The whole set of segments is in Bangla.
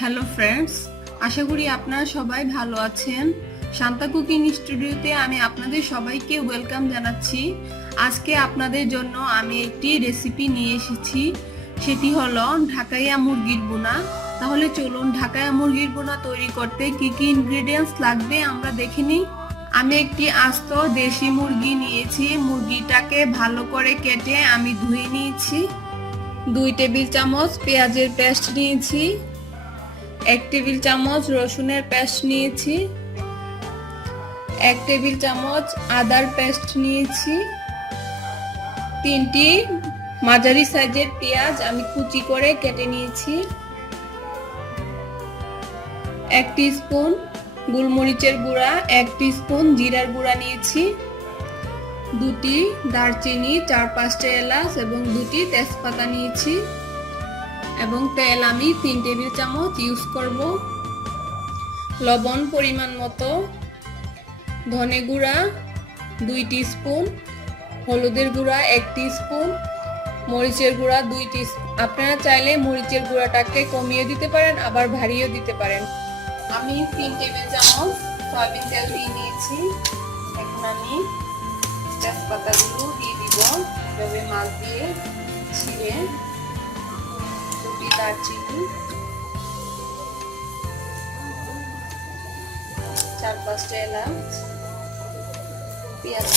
হ্যালো ফ্রেন্ডস আশা করি আপনারা সবাই ভালো আছেন। শান্তা কুকিং স্টুডিওতে আমি আপনাদের সবাইকে ওয়েলকাম জানাচ্ছি। আজকে আপনাদের জন্য আমি একটি রেসিপি নিয়ে এসেছি। সেটি হলো ঢাকাইয়া মুরগির বোনা। তাহলে চলুন ঢাকাইয়া মুরগির বোনা তৈরি করতে কি কি ইনগ্রেডিয়েন্টস লাগবে আমরা দেখে নিই। আমি একটি আস্ত দেশি মুরগি নিয়েছি। মুরগিটাকে ভালো করে কেটে আমি ধুয়ে নিয়েছি। দুই টেবিল চামচ পেঁয়াজের পেস্ট নিয়েছি। এক টেবিল চামচ রসুনের পেস্ট নিয়েছি। এক টেবিল চামচ আদার পেস্ট নিয়েছি। তিনটি মাঝারি সাইজের পেঁয়াজ আমি কুচি করে কেটে নিয়েছি। এক স্পুন গোলমরিচের গুঁড়া, এক স্পুন জিরার গুঁড়া নিয়েছি। দুটি দারচিনি, চার পাঁচটা এলাচ এবং দুটি তেজপাতা নিয়েছি। এবং তেল আমি তিন টেবিল চামচ ইউজ করব। লবণ পরিমাণ মতো, ধনে গুঁড়া দুই স্পুন হলুদের গুঁড়া এক স্পুন মরিচের গুঁড়া দুই স্পুন আপনারা চাইলে মরিচের গুঁড়াটাকে কমিয়ে দিতে পারেন, আবার ভারিয়েও দিতে পারেন। আমি তিন টেবিল চামচ সয়াবিন তেল দিয়ে নিয়েছি। এখন আমি তেজপাতাগুলো দিয়ে দিব। এভাবে মাছ দিয়ে ছিঁড়ে দারচিনি। চার পাঁচটা এলাচ, পেঁয়াজ।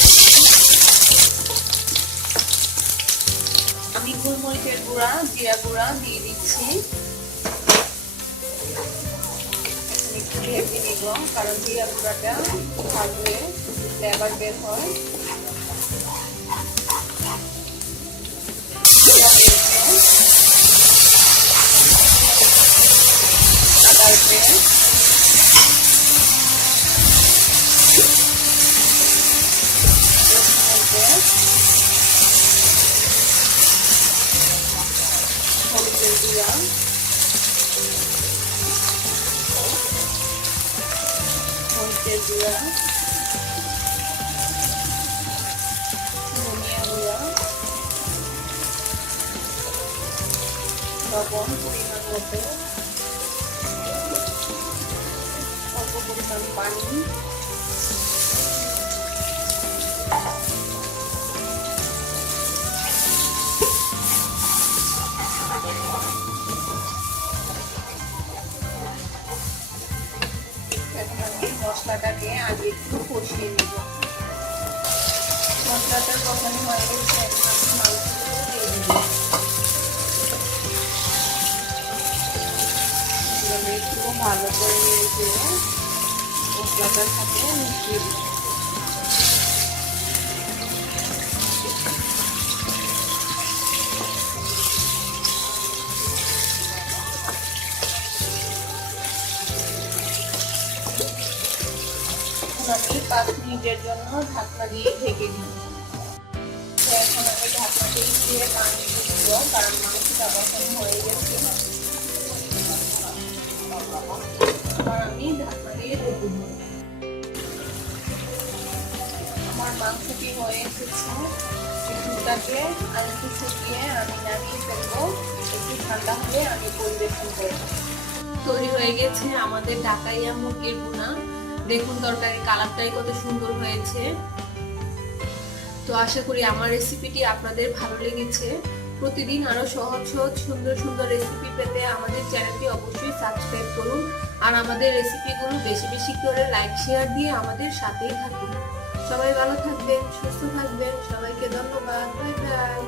আমি গোলমরিচের গুঁড়া, জিরা গুঁড়া দিয়ে দিচ্ছি। একটু ভেজে নিব, কারণ জিরা গুঁড়াটা ভাজলে ফ্লেভার বের হয়। আদার পেস্ট রসুনের পেস্ট হলুদের গুঁড়া মরিচের গুঁড়া ধনিয়া গুঁড়া লবণ পরিমাণ মতো পরিমাণ পানি। মশলাটাকে আগে একটু কষিয়ে নেব মশলাটা কষানো হয়ে গেছে দেবো একটু ভালো করে নিয়ে আমি পাঁচ মিনিটের জন্য ঢাকনা দিয়ে ঢেকে এখন আমি ঢাকনা দিয়ে দিয়ে কারণ মাংসটা কখন হয়ে গেছে আমি আমার মাংসটি হয়ে এসেছে। দুধটাকে আমি একটু শুকিয়ে আমি নামিয়ে ফেলব। একটু ঠান্ডা হলে আমি পরিবেশন করব তৈরি হয়ে গেছে আমাদের ঢাকাইয়া মুরগির বোনা দেখুন তরকারি কালারটাই কত সুন্দর হয়েছে। তো আশা করি আমার রেসিপিটি আপনাদের ভালো লেগেছে। প্রতিদিন আরও সহজ সহজ সুন্দর সুন্দর রেসিপি পেতে আমাদের চ্যানেলটি অবশ্যই সাবস্ক্রাইব করুন আর আমাদের রেসিপিগুলো বেশি বেশি করে লাইক শেয়ার দিয়ে আমাদের সাথেই থাকুন। সবাই ভালো থাকবেন, সুস্থ থাকবেন, সবাইকে ধন্যবাদ বাই বাই